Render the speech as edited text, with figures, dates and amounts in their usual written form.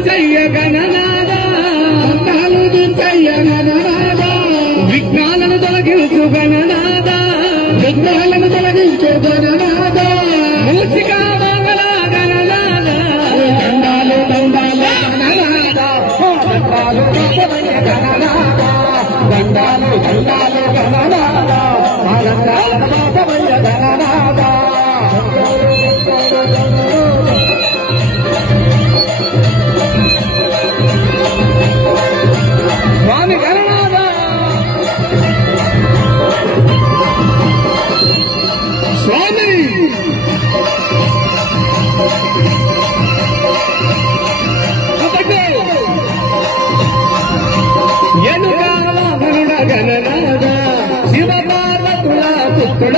దించయ్య గణనాద దండాలు దించయ్య గణనాద విఘ్నాలను తొలగించు గణనాద విఘ్నాలను తొలగించు గణనాద మూర్తికా మంగళ గణనాద దండాలు దండాలు గణనాద దండాలు దించయ్య గణనాద దండాలు దండాలు గణనాద దండాలు గణనాద స్వామి గణనాథ స్వామి ఎనుక వామనుడ గణనాథ శివ పార్వతుల పుత్రుడ